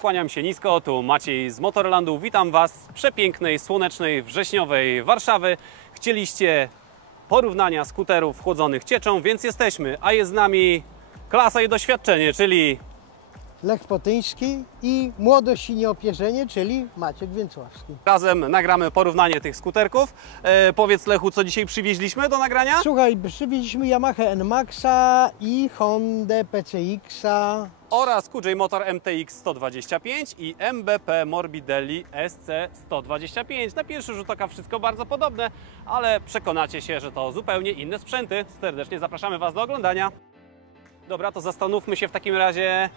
kłaniam się nisko, tu Maciej z Motorlandu. Witam Was z przepięknej, słonecznej, wrześniowej Warszawy. Chcieliście porównania skuterów chłodzonych cieczą, więc jesteśmy, a jest z nami klasa i doświadczenie, czyli Lech Potyński i młodość i nieopierzenie, czyli Maciek Więcławski. razem nagramy porównanie tych skuterków. Powiedz, Lechu, co dzisiaj przywieźliśmy do nagrania? Słuchaj, przywieźliśmy Yamaha NMAXa i Hondę PCX-a Oraz QJ Motor MTX 125 i MBP Morbidelli SC 125. Na pierwszy rzut oka wszystko bardzo podobne, ale przekonacie się, że to zupełnie inne sprzęty. Serdecznie zapraszamy Was do oglądania. Dobra, to zastanówmy się w takim razie,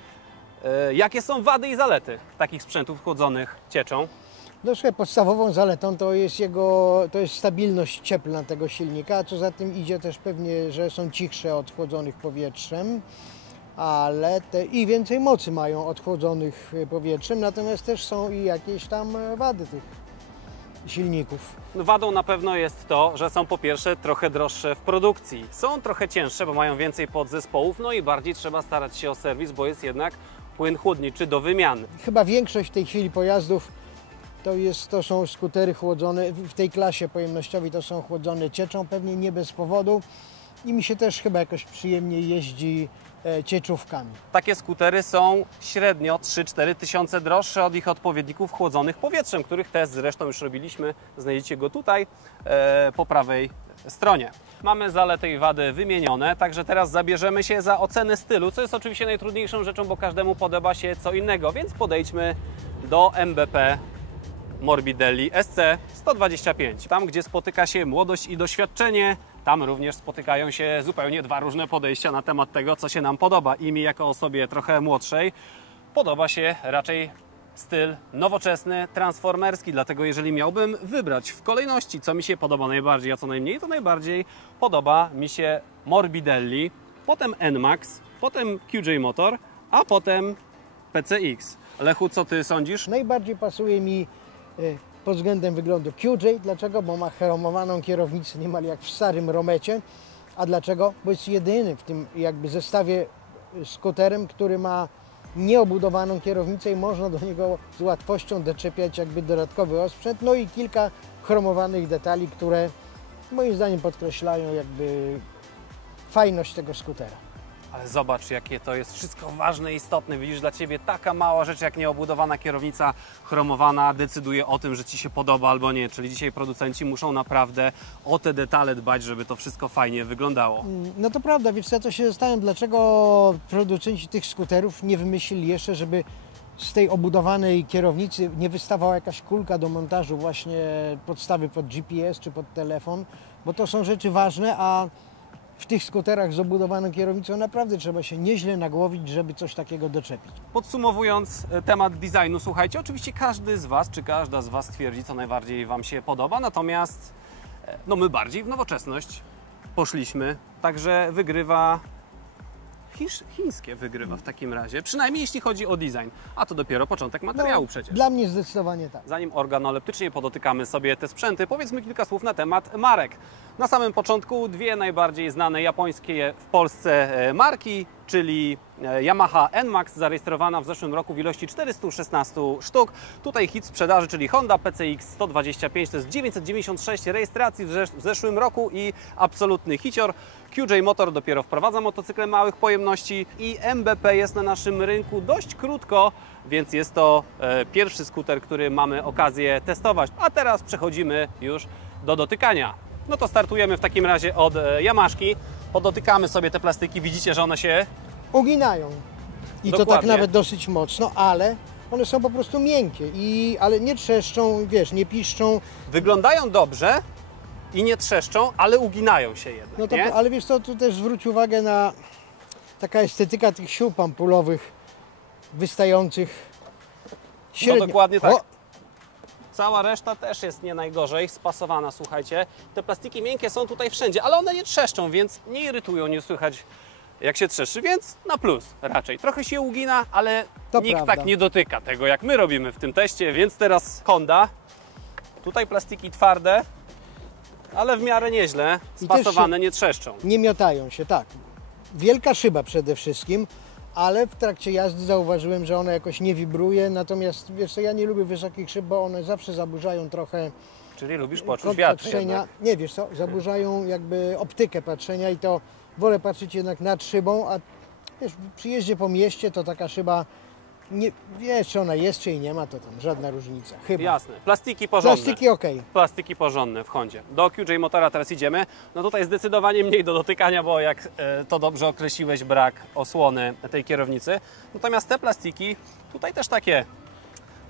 jakie są wady i zalety takich sprzętów chłodzonych cieczą. No słuchaj, podstawową zaletą to jest stabilność cieplna tego silnika, a co za tym idzie też pewnie, że są cichsze od chłodzonych powietrzem, ale i więcej mocy mają od chłodzonych powietrzem, natomiast też są i jakieś tam wady tych silników. Wadą na pewno jest to, że są po pierwsze trochę droższe w produkcji. Są trochę cięższe, bo mają więcej podzespołów, no i bardziej trzeba starać się o serwis, bo jest jednak płyn chłodniczy do wymiany. Chyba większość w tej chwili pojazdów to są skutery chłodzone, w tej klasie pojemnościowej to są chłodzone cieczą, pewnie nie bez powodu i mi się też chyba jakoś przyjemniej jeździ cieczówkami. Takie skutery są średnio 3-4 tysiące droższe od ich odpowiedników chłodzonych powietrzem, których test zresztą już robiliśmy. Znajdziecie go tutaj po prawej stronie. Mamy zalety i wady wymienione, także teraz zabierzemy się za ocenę stylu, co jest oczywiście najtrudniejszą rzeczą, bo każdemu podoba się co innego, więc podejdźmy do MBP Morbidelli SC 125. Tam, gdzie spotyka się młodość i doświadczenie, tam również spotykają się zupełnie dwa różne podejścia na temat tego, co się nam podoba. I mi jako osobie trochę młodszej podoba się raczej styl nowoczesny, transformerski. Dlatego jeżeli miałbym wybrać w kolejności, co mi się podoba najbardziej, a co najmniej, to najbardziej podoba mi się Morbidelli, potem NMAX, potem QJ Motor, a potem PCX. Lechu, co Ty sądzisz? Najbardziej pasuje mi pod względem wyglądu QJ. Dlaczego? Bo ma chromowaną kierownicę niemal jak w starym Romecie. A dlaczego? Bo jest jedyny w tym jakby zestawie skuterem, który ma nieobudowaną kierownicę i można do niego z łatwością doczepiać jakby dodatkowy osprzęt. No i kilka chromowanych detali, które moim zdaniem podkreślają jakby fajność tego skutera. Ale zobacz, jakie to jest wszystko ważne i istotne. Widzisz, dla Ciebie taka mała rzecz jak nieobudowana kierownica chromowana decyduje o tym, że Ci się podoba albo nie. Czyli dzisiaj producenci muszą naprawdę o te detale dbać, żeby to wszystko fajnie wyglądało. No to prawda, wiesz co się zastanawiam, dlaczego producenci tych skuterów nie wymyślili jeszcze, żeby z tej obudowanej kierownicy nie wystawała jakaś kulka do montażu właśnie podstawy pod GPS czy pod telefon, bo to są rzeczy ważne, a w tych skuterach z obudowaną kierownicą naprawdę trzeba się nieźle nagłowić, żeby coś takiego doczepić. Podsumowując temat designu, słuchajcie, oczywiście każdy z Was, czy każda z Was twierdzi, co najbardziej Wam się podoba, natomiast no my bardziej w nowoczesność poszliśmy, także wygrywa chińskie wygrywa w takim razie, przynajmniej jeśli chodzi o design, a to dopiero początek materiału przecież. Dla mnie zdecydowanie tak. Zanim organoleptycznie podotykamy sobie te sprzęty, powiedzmy kilka słów na temat marek. Na samym początku dwie najbardziej znane japońskie w Polsce marki, czyli Yamaha NMAX, zarejestrowana w zeszłym roku w ilości 416 sztuk. Tutaj hit sprzedaży, czyli Honda PCX 125, to jest 996 rejestracji w zeszłym roku i absolutny hicior. QJ Motor dopiero wprowadza motocykle małych pojemności i MBP jest na naszym rynku dość krótko, więc jest to pierwszy skuter, który mamy okazję testować. A teraz przechodzimy już do dotykania. No to startujemy w takim razie od Yamaszki. Podotykamy sobie te plastiki, widzicie, że one się uginają. I Dokładnie. to tak nawet dosyć mocno, ale one są po prostu miękkie, ale nie trzeszczą, wiesz, nie piszczą. wyglądają dobrze i nie trzeszczą, ale uginają się jednak, No to, nie? ale wiesz co, tu też zwróć uwagę na taka estetyka tych sił pampulowych wystających średnio. No dokładnie tak. O! Cała reszta też jest nie najgorzej spasowana, słuchajcie. Te plastiki miękkie są tutaj wszędzie, ale one nie trzeszczą, więc nie irytują, nie słychać jak się trzeszczy, więc na plus raczej. Trochę się ugina, ale To nikt prawda. tak nie dotyka tego, jak my robimy w tym teście, więc teraz Honda. Tutaj plastiki twarde, ale w miarę nieźle spasowane, nie trzeszczą. Nie miotają się, tak. Wielka szyba przede wszystkim, ale w trakcie jazdy zauważyłem, że ona jakoś nie wibruje, natomiast wiesz co, ja nie lubię wysokich szyb, bo one zawsze zaburzają trochę Czyli lubisz poczuć kąt wiatr patrzenia. jednak. Nie, wiesz co, zaburzają jakby optykę patrzenia i to wolę patrzeć jednak nad szybą, a wiesz, przy jeździe po mieście to taka szyba, nie wiesz czy ona jest, czy jej nie ma, to tam żadna różnica, chyba. Jasne. Plastiki porządne. Plastiki okej. Plastiki porządne w Hondzie. Do QJ Motora teraz idziemy. No tutaj zdecydowanie mniej do dotykania, bo jak to dobrze określiłeś, brak osłony tej kierownicy. Natomiast te plastiki tutaj też takie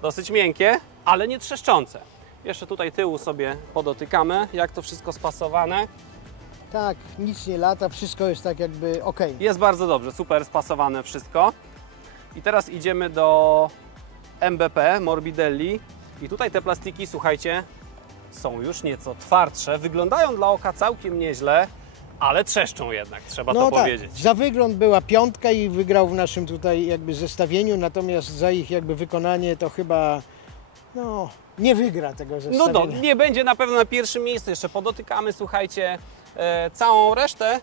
dosyć miękkie, ale nie trzeszczące. Jeszcze tutaj tyłu sobie podotykamy, jak to wszystko spasowane. Tak, nic nie lata, wszystko jest tak jakby okej. Jest bardzo dobrze, super spasowane wszystko. I teraz idziemy do MBP, Morbidelli. I tutaj te plastiki, słuchajcie, są już nieco twardsze. Wyglądają dla oka całkiem nieźle, ale trzeszczą jednak, trzeba to tak, powiedzieć. za wygląd była piątka i wygrał w naszym tutaj jakby zestawieniu, natomiast za ich jakby wykonanie to chyba, no, nie wygra tego zestawienia. No, nie będzie na pewno na pierwszym miejscu. Jeszcze podotykamy, słuchajcie, całą resztę.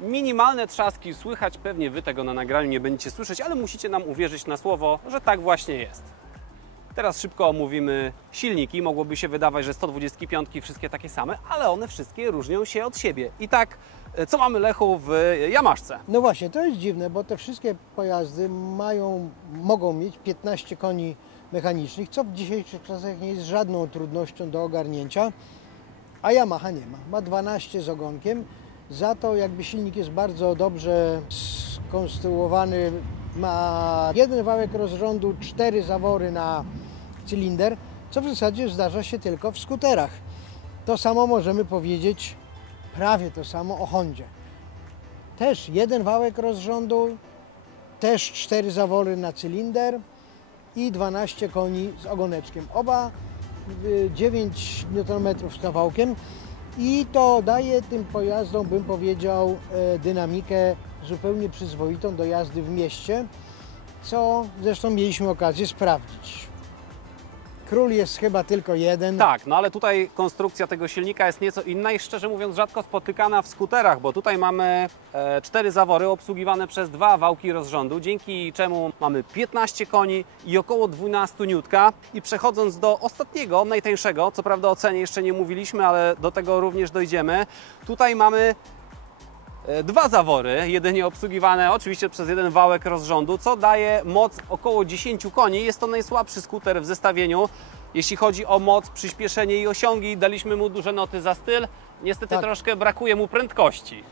Minimalne trzaski słychać, pewnie Wy tego na nagraniu nie będziecie słyszeć, ale musicie nam uwierzyć na słowo, że tak właśnie jest. Teraz szybko omówimy silniki. Mogłoby się wydawać, że 125 wszystkie takie same, ale one wszystkie różnią się od siebie. I tak, co mamy, Lechu, w Yamaszce? No właśnie, to jest dziwne, bo te wszystkie pojazdy mogą mieć 15 koni mechanicznych, co w dzisiejszych czasach nie jest żadną trudnością do ogarnięcia, a Yamaha nie ma. Ma 12 z ogonkiem, za to jakby silnik jest bardzo dobrze skonstruowany, ma jeden wałek rozrządu, 4 zawory na cylinder, co w zasadzie zdarza się tylko w skuterach. To samo możemy powiedzieć, prawie to samo o Hondzie. Też jeden wałek rozrządu, też 4 zawory na cylinder i 12 koni z ogoneczkiem. Oba 9 Nm z kawałkiem i to daje tym pojazdom, bym powiedział, dynamikę zupełnie przyzwoitą do jazdy w mieście, co zresztą mieliśmy okazję sprawdzić. Król jest chyba tylko jeden. Tak, no ale tutaj konstrukcja tego silnika jest nieco inna i szczerze mówiąc rzadko spotykana w skuterach, bo tutaj mamy 4 zawory obsługiwane przez 2 wałki rozrządu, dzięki czemu mamy 15 koni i około 12 N. I przechodząc do ostatniego, najtańszego, co prawda o cenie jeszcze nie mówiliśmy, ale do tego również dojdziemy, tutaj mamy 2 zawory, jedynie obsługiwane oczywiście przez jeden wałek rozrządu, co daje moc około 10 koni. Jest to najsłabszy skuter w zestawieniu. Jeśli chodzi o moc, przyspieszenie i osiągi, daliśmy mu duże noty za styl. Niestety Tak. troszkę brakuje mu prędkości.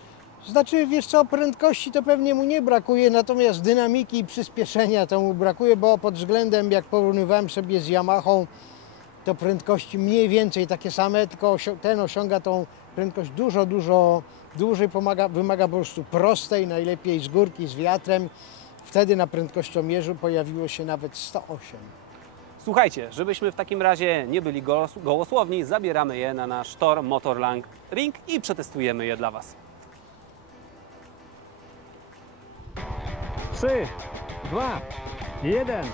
Znaczy, wiesz co, prędkości to pewnie mu nie brakuje, natomiast dynamiki i przyspieszenia to mu brakuje, bo pod względem, jak porównywałem sobie z Yamahą, to prędkości mniej więcej takie same, tylko ten osiąga tą prędkość dużo dłużej, wymaga po prostu prostej, najlepiej z górki, z wiatrem. Wtedy na prędkościomierzu pojawiło się nawet 108. Słuchajcie, żebyśmy w takim razie nie byli gołosłowni, zabieramy je na nasz tor Motorland Ring i przetestujemy je dla Was. 3, 2, 1.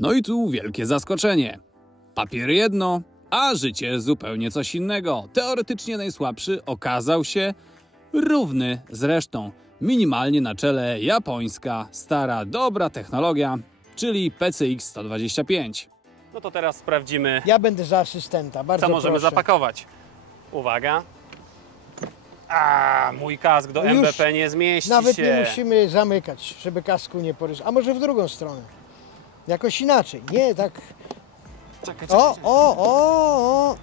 No i tu wielkie zaskoczenie. Papier jedno, a życie zupełnie coś innego. Teoretycznie najsłabszy okazał się równy z resztą. Minimalnie na czele japońska, stara, dobra technologia, czyli PCX 125. No to teraz sprawdzimy, Ja będę za asystenta, bardzo co możemy proszę. zapakować. Uwaga. A, mój kask do Już MBP nie zmieści Nawet się. nie musimy zamykać, żeby kasku nie porysać. A może w drugą stronę? Jakoś inaczej. Nie, tak... Czekaj, O!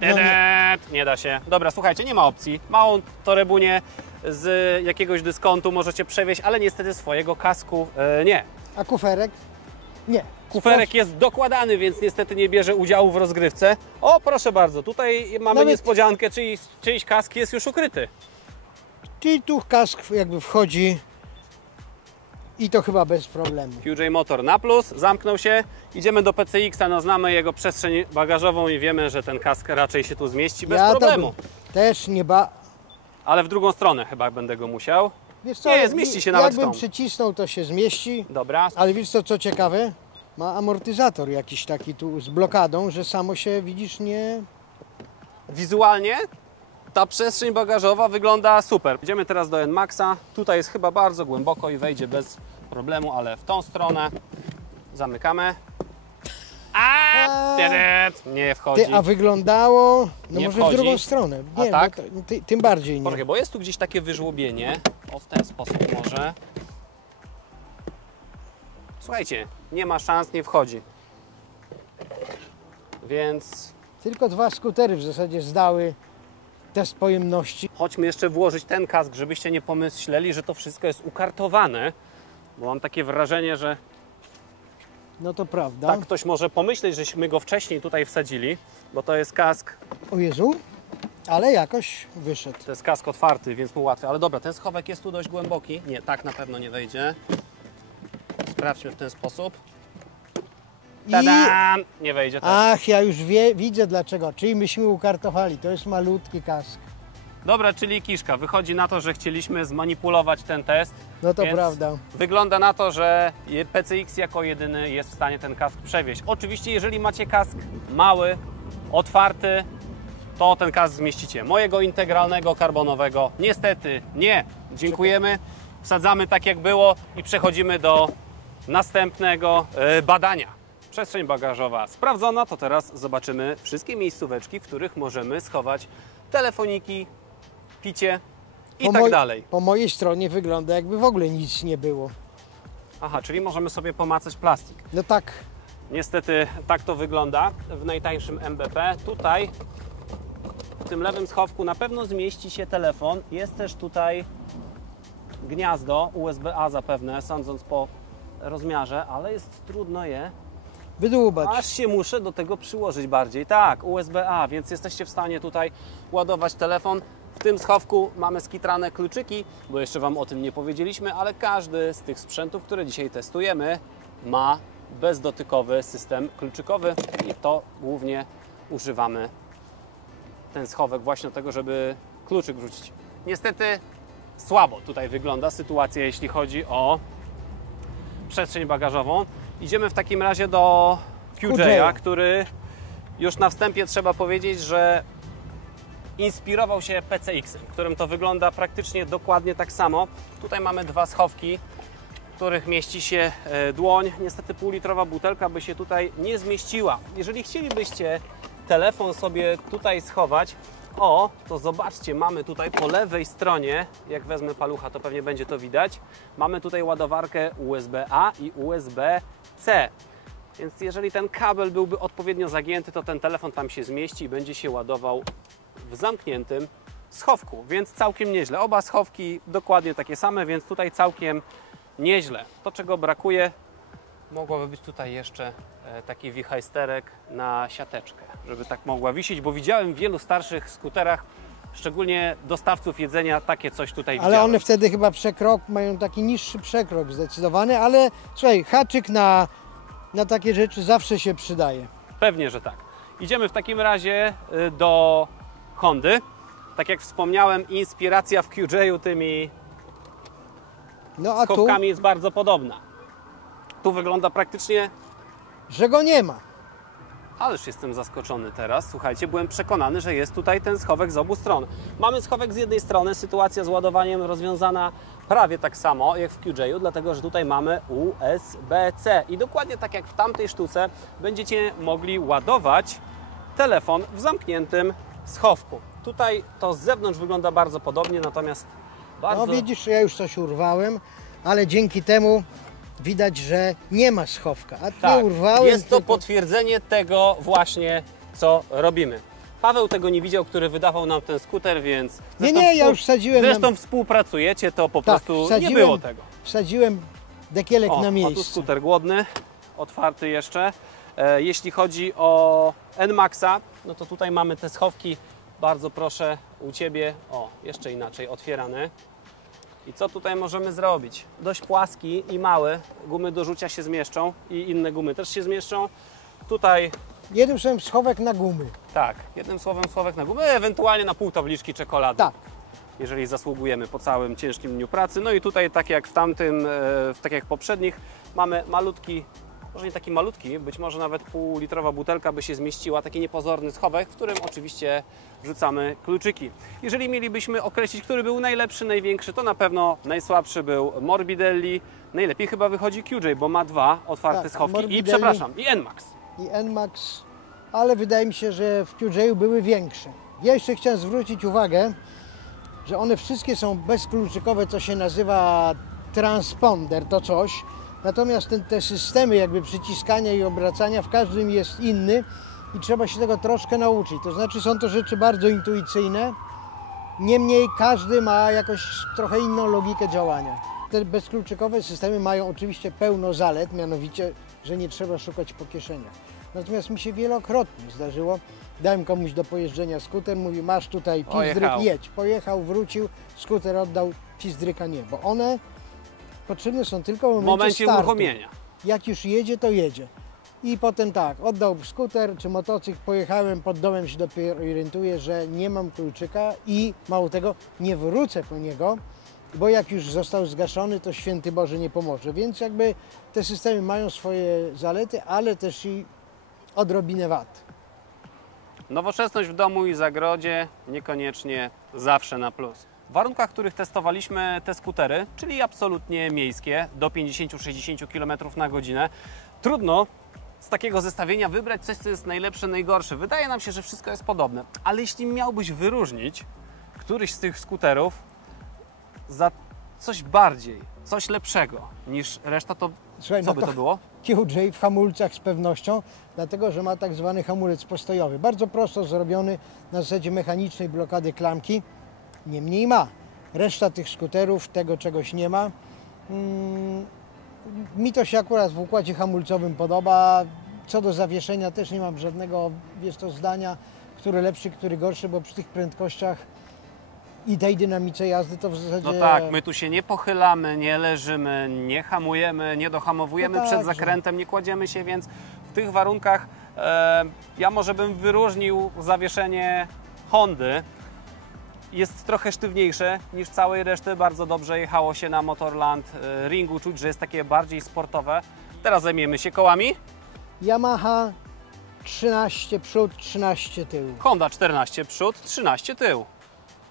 Dedet! Nie da się. Dobra, słuchajcie, nie ma opcji. Małą torebunię z jakiegoś dyskontu możecie przewieźć, ale niestety swojego kasku nie. A kuferek? Nie. Kuferek jest dokładany, więc niestety nie bierze udziału w rozgrywce. O, proszę bardzo, tutaj mamy Nawet- niespodziankę, czyjś kask jest już ukryty. Czyli tu kask jakby wchodzi i to chyba bez problemu. QJ Motor na plus, zamknął się. Idziemy do PCX-a, no znamy jego przestrzeń bagażową i wiemy, że ten kask raczej się tu zmieści bez Ja problemu. To bym też nie Ale w drugą stronę chyba będę go musiał. Wiesz co, Nie, zmieści się nawet w Jakbym tą. przycisnął, to się zmieści. Dobra, Ale wiesz co ciekawe? Ma amortyzator jakiś taki tu z blokadą, że samo się, widzisz, nie... wizualnie ta przestrzeń bagażowa wygląda super. Idziemy teraz do NMAX-a. Tutaj jest chyba bardzo głęboko i wejdzie bez problemu, ale w tą stronę zamykamy. Nie wchodzi. A wyglądało... No Nie może wchodzi. w drugą stronę. A Nie, tak? no tym bardziej nie. Poczekaj, bo jest tu gdzieś takie wyżłobienie. O, w ten sposób może. Słuchajcie, nie ma szans, nie wchodzi. Więc Tylko 2 skutery w zasadzie zdały test pojemności. chodźmy jeszcze włożyć ten kask, żebyście nie pomyśleli, że to wszystko jest ukartowane. Bo mam takie wrażenie, że No to prawda. tak ktoś może pomyśleć, żeśmy go wcześniej tutaj wsadzili, bo to jest kask, O Jezu, ale jakoś wyszedł. to jest kask otwarty, więc mu łatwiej. Ale dobra, ten schowek jest tu dość głęboki. Nie, tak na pewno nie wejdzie. Sprawdźmy w ten sposób. Tadam! Nie wejdzie też. Ach, ja już widzę dlaczego. Czyli myśmy ukartowali. To jest malutki kask. Dobra, czyli kiszka. Wychodzi na to, że chcieliśmy zmanipulować ten test. No to więc prawda. Wygląda na to, że PCX jako jedyny jest w stanie ten kask przewieźć. Oczywiście, jeżeli macie kask mały, otwarty, to ten kask zmieścicie. Mojego integralnego, karbonowego niestety nie. Dziękujemy. Wsadzamy tak jak było i przechodzimy do następnego badania. Przestrzeń bagażowa sprawdzona, to teraz zobaczymy wszystkie miejscóweczki, w których możemy schować telefoniki, picie i tak dalej. Po mojej stronie wygląda jakby w ogóle nic nie było. Aha, czyli możemy sobie pomacać plastik. No tak. Niestety tak to wygląda w najtańszym MBP. Tutaj w tym lewym schowku na pewno zmieści się telefon. Jest też tutaj gniazdo USB-A zapewne, sądząc po rozmiarze, ale jest trudno je. Wydłubać. Aż się muszę do tego przyłożyć bardziej. Tak, USB-A, więc jesteście w stanie tutaj ładować telefon. W tym schowku mamy skitrane kluczyki, bo jeszcze Wam o tym nie powiedzieliśmy, ale każdy z tych sprzętów, które dzisiaj testujemy, ma bezdotykowy system kluczykowy i to głównie używamy ten schowek właśnie do tego, żeby kluczyk wrzucić. Niestety słabo tutaj wygląda sytuacja, jeśli chodzi o przestrzeń bagażową. Idziemy w takim razie do QJ'a, który już na wstępie trzeba powiedzieć, że inspirował się PCX-em, którym to wygląda praktycznie dokładnie tak samo. Tutaj mamy 2 schowki, w których mieści się dłoń. Niestety półlitrowa butelka by się tutaj nie zmieściła. Jeżeli chcielibyście telefon sobie tutaj schować, to zobaczcie, mamy tutaj po lewej stronie, jak wezmę palucha, to pewnie będzie to widać, mamy tutaj ładowarkę USB-A i USB-C. Więc jeżeli ten kabel byłby odpowiednio zagięty, to ten telefon tam się zmieści i będzie się ładował w zamkniętym schowku, więc całkiem nieźle. Oba schowki dokładnie takie same, więc tutaj całkiem nieźle. To, czego brakuje, mogłoby być tutaj jeszcze taki wichajsterek na siateczkę, żeby tak mogła wisieć, bo widziałem w wielu starszych skuterach, szczególnie dostawców jedzenia, takie coś tutaj Ale widziałem. one wtedy chyba mają taki niższy przekrok zdecydowany, ale słuchaj, haczyk na takie rzeczy zawsze się przydaje. Pewnie, że tak. Idziemy w takim razie do Hondy. Tak jak wspomniałem, inspiracja w QJ-u tymi No a tu schowkami jest bardzo podobna. Tu wygląda praktycznie że go nie ma. Ależ jestem zaskoczony teraz. Słuchajcie, byłem przekonany, że jest tutaj ten schowek z obu stron. Mamy schowek z jednej strony, sytuacja z ładowaniem rozwiązana prawie tak samo jak w QJ-u, dlatego że tutaj mamy USB-C i dokładnie tak jak w tamtej sztuce będziecie mogli ładować telefon w zamkniętym schowku. Tutaj to z zewnątrz wygląda bardzo podobnie, natomiast bardzo... No widzisz, ja już coś urwałem, ale dzięki temu widać, że nie ma schowka. A tak, nie urwałem. jest to tylko... potwierdzenie tego właśnie, co robimy. Paweł tego nie widział, który wydawał nam ten skuter, więc... Nie, ja już wsadziłem... Zresztą współpracujecie, to po prostu nie było tego. Wsadziłem dekielek na A tu miejsce. skuter głodny, otwarty jeszcze. Jeśli chodzi o NMAX-a, no to tutaj mamy te schowki. Bardzo proszę u Ciebie, o, jeszcze inaczej, otwierany. I co tutaj możemy zrobić? Dość płaski i mały, gumy do rzucia się zmieszczą i inne gumy też się zmieszczą. Tutaj, Jednym słowem schowek na gumy. tak, jednym słowem schowek na gumy, ewentualnie na pół tabliczki czekolady. Tak. Jeżeli zasługujemy po całym ciężkim dniu pracy. No i tutaj, tak jak w tamtym, tak jak w poprzednich, mamy malutki, może nie taki malutki, być może nawet półlitrowa butelka by się zmieściła, taki niepozorny schowek, w którym oczywiście wrzucamy kluczyki. Jeżeli mielibyśmy określić, który był najlepszy, największy, to na pewno najsłabszy był Morbidelli. Najlepiej chyba wychodzi QJ, bo ma dwa otwarte Tak, schowki Morbidelli i przepraszam, i NMAX. I NMAX, ale wydaje mi się, że w QJ były większe. Ja jeszcze chciałem zwrócić uwagę, że one wszystkie są bezkluczykowe, co się nazywa transponder, to coś. Natomiast te systemy jakby przyciskania i obracania w każdym jest inny i trzeba się tego troszkę nauczyć. To znaczy są to rzeczy bardzo intuicyjne, niemniej każdy ma jakoś trochę inną logikę działania. Te bezkluczykowe systemy mają oczywiście pełno zalet, mianowicie, że nie trzeba szukać po kieszeniach. Natomiast mi się wielokrotnie zdarzyło, dałem komuś do pojeżdżenia skuter, mówi masz tutaj pizdryk, Pojechał. jedź. Pojechał, wrócił, skuter oddał, pizdryka nie, bo one potrzebne są tylko W momencie startu. uruchomienia. Jak już jedzie, to jedzie. I potem tak, oddał skuter czy motocykl, pojechałem, pod domem się dopiero orientuję, że nie mam kluczyka i mało tego, nie wrócę po niego, bo jak już został zgaszony, to święty Boże nie pomoże. Więc jakby te systemy mają swoje zalety, ale też i odrobinę wad. Nowoczesność w domu i zagrodzie niekoniecznie zawsze na plus. W warunkach, w których testowaliśmy te skutery, czyli absolutnie miejskie, do 50-60 km na godzinę, trudno z takiego zestawienia wybrać coś, co jest najlepsze, najgorsze. Wydaje nam się, że wszystko jest podobne, ale jeśli miałbyś wyróżnić któryś z tych skuterów za coś bardziej, coś lepszego niż reszta, to Słuchaj, co by to było? QJ w hamulcach z pewnością, dlatego że ma tak zwany hamulec postojowy. Bardzo prosto zrobiony na zasadzie mechanicznej blokady klamki, niemniej ma. Reszta tych skuterów tego czegoś nie ma. Mi to się akurat w układzie hamulcowym podoba. Co do zawieszenia też nie mam żadnego, zdania, który lepszy, który gorszy, bo przy tych prędkościach i tej dynamice jazdy to w zasadzie... No tak, my tu się nie pochylamy, nie leżymy, nie hamujemy, nie dohamowujemy No przed tak, zakrętem, nie kładziemy się, więc w tych warunkach ja może bym wyróżnił zawieszenie Hondy. Jest trochę sztywniejsze niż całej reszty, bardzo dobrze jechało się na Motorland Ringu, czuć, że jest takie bardziej sportowe. Teraz zajmiemy się kołami. Yamaha 13 przód, 13 tył. Honda 14 przód, 13 tył.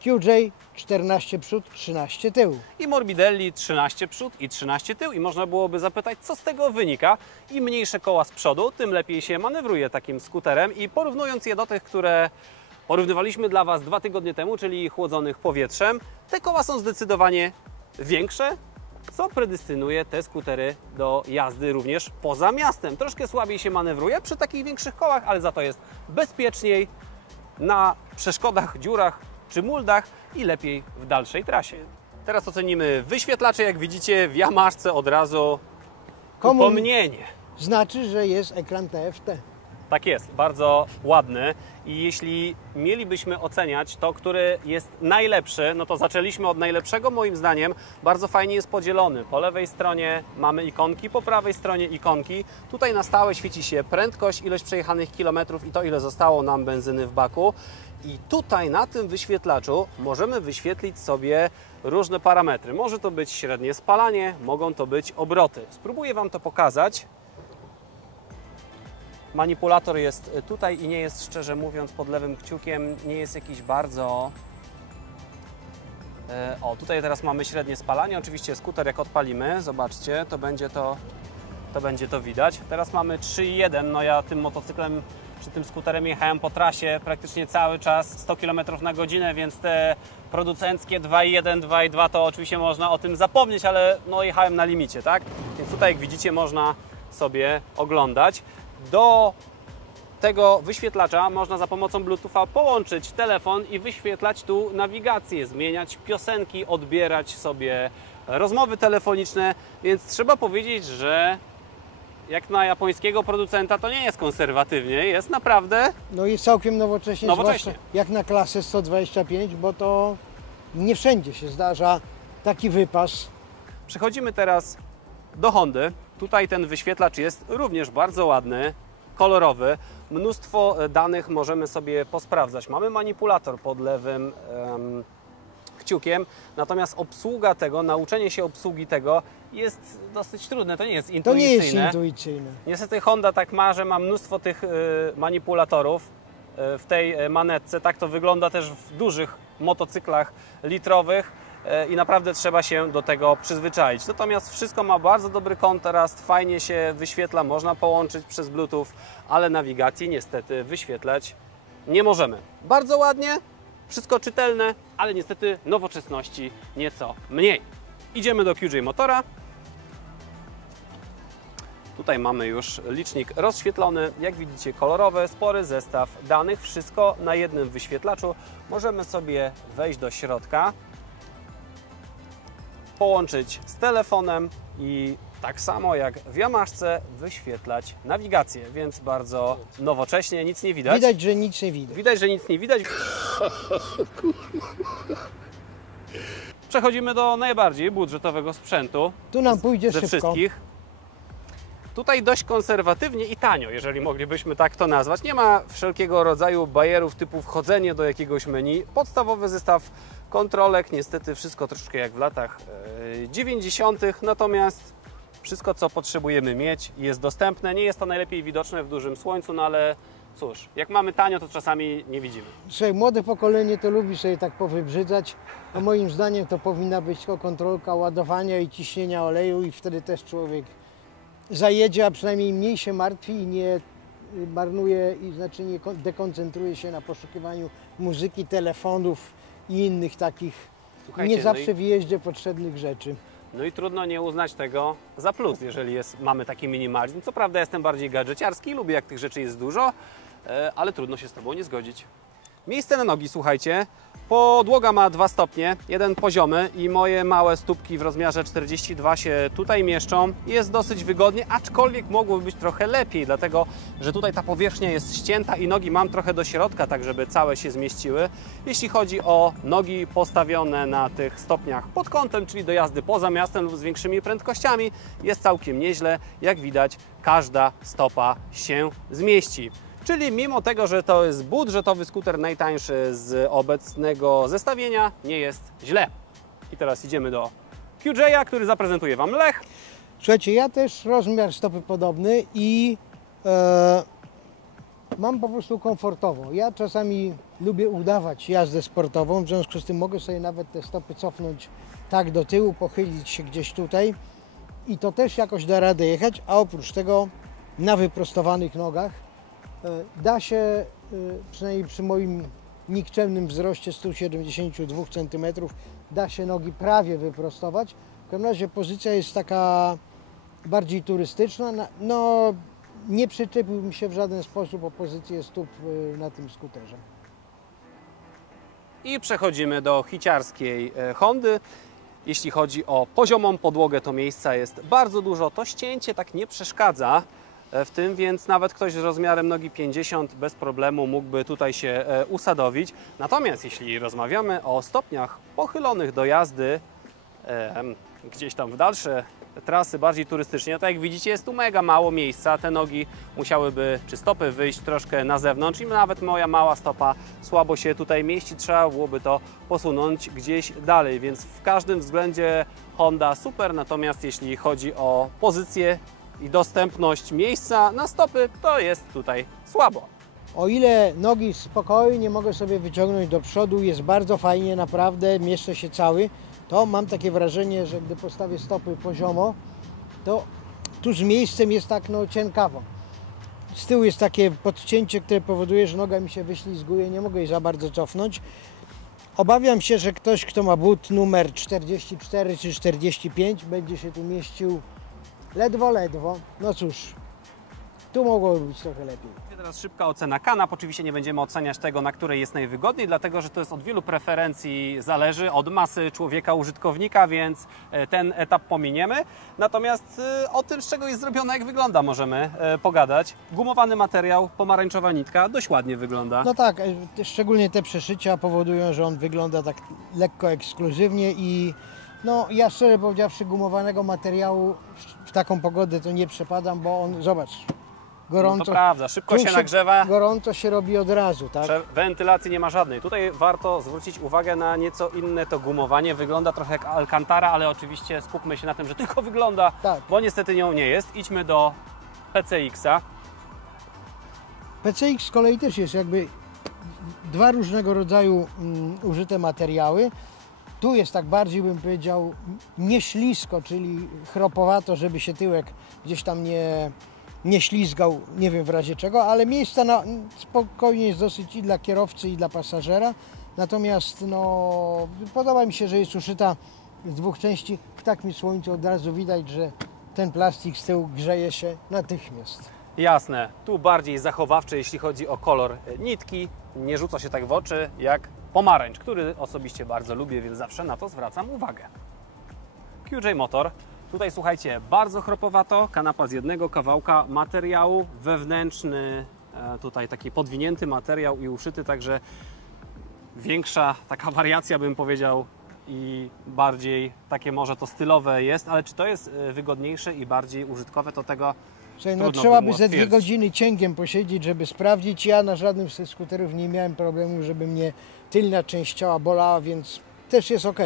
QJ 14 przód, 13 tył. I Morbidelli 13 przód i 13 tył i można byłoby zapytać, co z tego wynika. Im mniejsze koła z przodu, tym lepiej się manewruje takim skuterem i porównując je do tych, które porównywaliśmy dla Was 2 tygodnie temu, czyli chłodzonych powietrzem, te koła są zdecydowanie większe, co predystynuje te skutery do jazdy również poza miastem. Troszkę słabiej się manewruje przy takich większych kołach, ale za to jest bezpieczniej na przeszkodach, dziurach czy muldach i lepiej w dalszej trasie. Teraz ocenimy wyświetlacze. Jak widzicie, w Yamaszce od razu upomnienie. Znaczy, że jest ekran TFT. Tak jest, bardzo ładny i jeśli mielibyśmy oceniać to, który jest najlepszy, no to zaczęliśmy od najlepszego, moim zdaniem bardzo fajnie jest podzielony. Po lewej stronie mamy ikonki, po prawej stronie ikonki. Tutaj na stałe świeci się prędkość, ilość przejechanych kilometrów i to, ile zostało nam benzyny w baku. I tutaj na tym wyświetlaczu możemy wyświetlić sobie różne parametry. Może to być średnie spalanie, mogą to być obroty. Spróbuję Wam to pokazać. Manipulator jest tutaj i nie jest, szczerze mówiąc, pod lewym kciukiem, nie jest jakiś bardzo... O, tutaj teraz mamy średnie spalanie. Oczywiście skuter jak odpalimy, zobaczcie, to będzie to widać. Teraz mamy 3,1. No ja tym motocyklem czy tym skuterem jechałem po trasie praktycznie cały czas 100 km na godzinę, więc te producenckie 2,1, 2,2 to oczywiście można o tym zapomnieć, ale no jechałem na limicie, tak? Więc tutaj jak widzicie można sobie oglądać. Do tego wyświetlacza można za pomocą Bluetootha połączyć telefon i wyświetlać tu nawigację, zmieniać piosenki, odbierać sobie rozmowy telefoniczne, więc trzeba powiedzieć, że jak na japońskiego producenta to nie jest konserwatywnie, jest naprawdę... No jest całkiem nowocześnie, zwłaszcza jak na klasę 125, bo to nie wszędzie się zdarza taki wypas. Przechodzimy teraz do Hondy. Tutaj ten wyświetlacz jest również bardzo ładny, kolorowy. Mnóstwo danych możemy sobie posprawdzać. Mamy manipulator pod lewym kciukiem, natomiast obsługa tego, nauczenie się obsługi tego jest dosyć trudne, to nie jest intuicyjne. To nie jest intuicyjne. Niestety Honda tak ma, że ma mnóstwo tych manipulatorów w tej manetce. Tak to wygląda też w dużych motocyklach litrowych i naprawdę trzeba się do tego przyzwyczaić. Natomiast wszystko ma bardzo dobry kontrast, fajnie się wyświetla, można połączyć przez Bluetooth, ale nawigacji niestety wyświetlać nie możemy. Bardzo ładnie, wszystko czytelne, ale niestety nowoczesności nieco mniej. Idziemy do QJ Motora. Tutaj mamy już licznik rozświetlony, jak widzicie kolorowy, spory zestaw danych, wszystko na jednym wyświetlaczu. Możemy sobie wejść do środka, połączyć z telefonem i tak samo jak w Yamahce wyświetlać nawigację, więc bardzo nowocześnie, nic nie widać. Widać, że nic nie widać. Widać, że nic nie widać. Przechodzimy do najbardziej budżetowego sprzętu. Tu nam pójdzie ze szybko. wszystkich. Tutaj dość konserwatywnie i tanio, jeżeli moglibyśmy tak to nazwać. Nie ma wszelkiego rodzaju bajerów typu wchodzenie do jakiegoś menu. Podstawowy zestaw kontrolek, niestety wszystko troszkę jak w latach 90. Natomiast wszystko, co potrzebujemy mieć, jest dostępne. Nie jest to najlepiej widoczne w dużym słońcu, no ale cóż, jak mamy tanio, to czasami nie widzimy. Słuchaj, młode pokolenie to lubi sobie tak powybrzydzać, a moim zdaniem to powinna być tylko kontrolka ładowania i ciśnienia oleju i wtedy też człowiek zajedzie, a przynajmniej mniej się martwi i nie marnuje, i znaczy nie dekoncentruje się na poszukiwaniu muzyki, telefonów i innych takich nie zawsze w jeździe potrzebnych rzeczy. No i trudno nie uznać tego za plus, jeżeli mamy taki minimalizm. Co prawda jestem bardziej gadżeciarski, lubię jak tych rzeczy jest dużo, ale trudno się z Tobą nie zgodzić. Miejsce na nogi, słuchajcie. Podłoga ma 2 stopnie, jeden poziomy i moje małe stópki w rozmiarze 42 się tutaj mieszczą. Jest dosyć wygodnie, aczkolwiek mogłoby być trochę lepiej, dlatego że tutaj ta powierzchnia jest ścięta i nogi mam trochę do środka, tak żeby całe się zmieściły. Jeśli chodzi o nogi postawione na tych stopniach pod kątem, czyli do jazdy poza miastem lub z większymi prędkościami, jest całkiem nieźle. Jak widać, każda stopa się zmieści. Czyli mimo tego, że to jest budżetowy skuter, najtańszy z obecnego zestawienia, nie jest źle. I teraz idziemy do QJ-a, który zaprezentuje Wam Lech. Słuchajcie, ja też rozmiar stopy podobny i mam po prostu komfortowo. Ja czasami lubię udawać jazdę sportową, w związku z tym mogę sobie nawet te stopy cofnąć tak do tyłu, pochylić się gdzieś tutaj i to też jakoś da radę jechać, a oprócz tego na wyprostowanych nogach da się, przynajmniej przy moim nikczemnym wzroście 172 cm, da się nogi prawie wyprostować. W każdym razie pozycja jest taka bardziej turystyczna. No, nie przyczepiłbym się w żaden sposób o pozycję stóp na tym skuterze. I przechodzimy do hiciarskiej Hondy. Jeśli chodzi o poziomą podłogę, to miejsca jest bardzo dużo. To ścięcie tak nie przeszkadza w tym, więc nawet ktoś z rozmiarem nogi 50 bez problemu mógłby tutaj się usadowić. Natomiast jeśli rozmawiamy o stopniach pochylonych do jazdy gdzieś tam w dalsze trasy, bardziej turystycznie, to jak widzicie jest tu mega mało miejsca. Te nogi musiałyby, czy stopy, wyjść troszkę na zewnątrz i nawet moja mała stopa słabo się tutaj mieści. Trzeba byłoby to posunąć gdzieś dalej, więc w każdym względzie Honda super. Natomiast jeśli chodzi o pozycję i dostępność miejsca na stopy to jest tutaj słabo. O ile nogi spokojnie mogę sobie wyciągnąć do przodu, jest bardzo fajnie, naprawdę mieszczę się cały, to mam takie wrażenie, że gdy postawię stopy poziomo, to tu z miejscem jest tak cienkawo. Z tyłu jest takie podcięcie, które powoduje, że noga mi się wyślizguje, nie mogę jej za bardzo cofnąć. Obawiam się, że ktoś, kto ma but numer 44 czy 45, będzie się tu mieścił ledwo. No cóż, tu mogło być trochę lepiej. Teraz szybka ocena kanap. Oczywiście nie będziemy oceniać tego, na której jest najwygodniej, dlatego że to jest od wielu preferencji zależy, od masy człowieka, użytkownika, więc ten etap pominiemy. Natomiast o tym, z czego jest zrobione, jak wygląda, możemy pogadać. Gumowany materiał, pomarańczowa nitka, dość ładnie wygląda. No tak, szczególnie te przeszycia powodują, że on wygląda tak lekko ekskluzywnie i no ja szczerze powiedziawszy gumowanego materiału w taką pogodę to nie przepadam, bo on, zobacz, gorąco. No to prawda, szybko tu się nagrzewa. Gorąco się robi od razu, tak? Wentylacji nie ma żadnej. Tutaj warto zwrócić uwagę na nieco inne to gumowanie. Wygląda trochę jak Alcantara, ale oczywiście skupmy się na tym, że tylko wygląda, Tak. bo niestety nią nie jest. Idźmy do PCX-a. PCX z kolei też jest jakby dwa różnego rodzaju użyte materiały. Tu jest tak bardziej, bym powiedział, nieślisko, czyli chropowato, żeby się tyłek gdzieś tam nie ślizgał, nie wiem w razie czego, ale miejsca na spokojnie jest dosyć i dla kierowcy, i dla pasażera. Natomiast no, podoba mi się, że jest uszyta z dwóch części. W takim słońcu od razu widać, że ten plastik z tyłu grzeje się natychmiast. Jasne, tu bardziej zachowawcze, jeśli chodzi o kolor nitki. Nie rzuca się tak w oczy jak pomarańcz, który osobiście bardzo lubię, więc zawsze na to zwracam uwagę. QJ Motor. Tutaj słuchajcie, bardzo chropowato, kanapa z jednego kawałka materiału, wewnętrzny, tutaj taki podwinięty materiał i uszyty, także większa taka wariacja, bym powiedział, i bardziej takie może to stylowe jest, ale czy to jest wygodniejsze i bardziej użytkowe, to tego Słuchaj, no trudno trzeba było by ze 2 stwierdzić. godziny cięgiem posiedzieć, żeby sprawdzić. Ja na żadnym z tych skuterów nie miałem problemu, żeby mnie tylna część ciała bolała, więc też jest ok.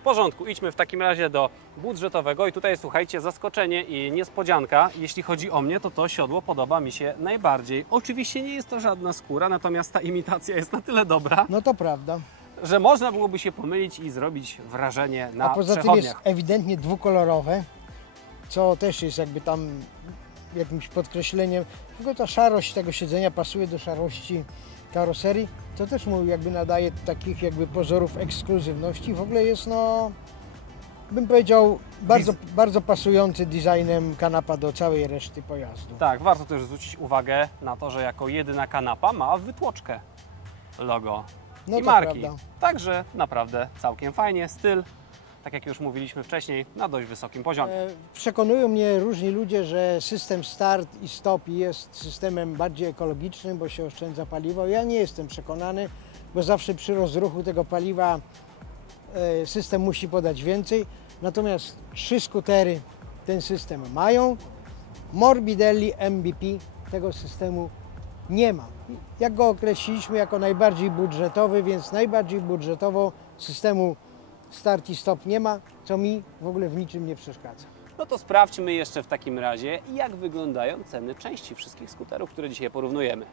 W porządku, idźmy w takim razie do budżetowego i tutaj słuchajcie, zaskoczenie i niespodzianka. Jeśli chodzi o mnie, to siodło podoba mi się najbardziej. Oczywiście nie jest to żadna skóra, natomiast ta imitacja jest na tyle dobra, No to prawda. że można byłoby się pomylić i zrobić wrażenie na A poza tym jest przechodniach. ewidentnie dwukolorowe, co też jest jakby tam jakimś podkreśleniem. Tylko ta szarość tego siedzenia pasuje do szarości karoserii. To też mu jakby nadaje takich jakby pozorów ekskluzywności. W ogóle jest, no, bym powiedział, bardzo pasujący designem kanapa do całej reszty pojazdu. Tak, warto też zwrócić uwagę na to, że jako jedyna kanapa ma wytłoczkę logo No i to marki. prawda. Także naprawdę całkiem fajnie, styl, tak jak już mówiliśmy wcześniej, na dość wysokim poziomie. Przekonują mnie różni ludzie, że system start i stop jest systemem bardziej ekologicznym, bo się oszczędza paliwo. Ja nie jestem przekonany, bo zawsze przy rozruchu tego paliwa system musi podać więcej. Natomiast 3 skutery ten system mają. Morbidelli MBP tego systemu nie ma. Jak go określiliśmy jako najbardziej budżetowy, więc najbardziej budżetowo systemu start i stop nie ma, co mi w ogóle w niczym nie przeszkadza. No to sprawdźmy jeszcze w takim razie, jak wyglądają ceny części wszystkich skuterów, które dzisiaj porównujemy.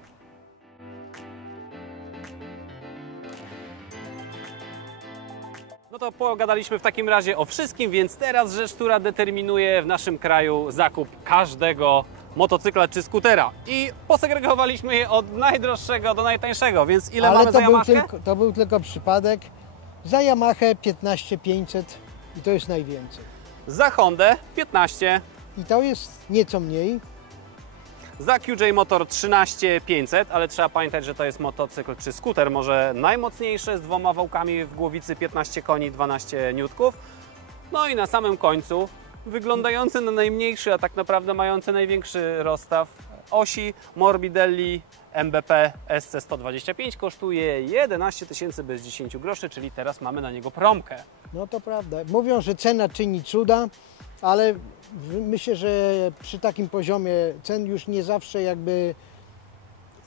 No to pogadaliśmy w takim razie o wszystkim, więc teraz rzecz, która determinuje w naszym kraju zakup każdego motocykla czy skutera. I posegregowaliśmy je od najdroższego do najtańszego, więc ile mamy za Yamahę? To był tylko przypadek. Za Yamahę 15 500 i to jest najwięcej. Za Hondę 15, I to jest nieco mniej. za QJ Motor 13 500, ale trzeba pamiętać, że to jest motocykl czy skuter może najmocniejszy z 2 wałkami w głowicy, 15 koni, 12 niutków. No i na samym końcu wyglądający na najmniejszy, a tak naprawdę mający największy rozstaw osi Morbidelli MBP SC125 kosztuje 11 000 bez 10 groszy, czyli teraz mamy na niego promkę. No to prawda. Mówią, że cena czyni cuda, ale myślę, że przy takim poziomie cen już nie zawsze jakby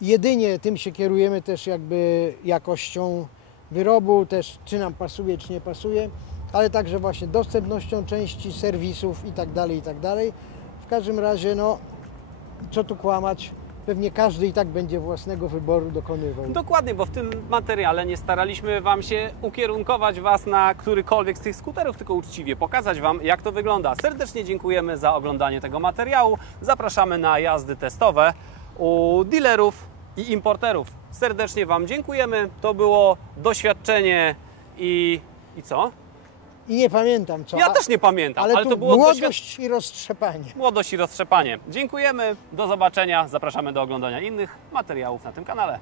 jedynie tym się kierujemy, też jakby jakością wyrobu, też czy nam pasuje, czy nie pasuje, ale także właśnie dostępnością części, serwisów i tak dalej, i tak dalej. W każdym razie, no, co tu kłamać, pewnie każdy i tak będzie własnego wyboru dokonywał. Dokładnie, bo w tym materiale nie staraliśmy Wam się ukierunkować Was na którykolwiek z tych skuterów, tylko uczciwie pokazać Wam, jak to wygląda. Serdecznie dziękujemy za oglądanie tego materiału. Zapraszamy na jazdy testowe u dealerów i importerów. Serdecznie Wam dziękujemy. To było doświadczenie i co? I nie pamiętam co. Ja też nie pamiętam, ale ale tu to było młodość i roztrzepanie. Młodość i roztrzepanie. Dziękujemy, do zobaczenia. Zapraszamy do oglądania innych materiałów na tym kanale.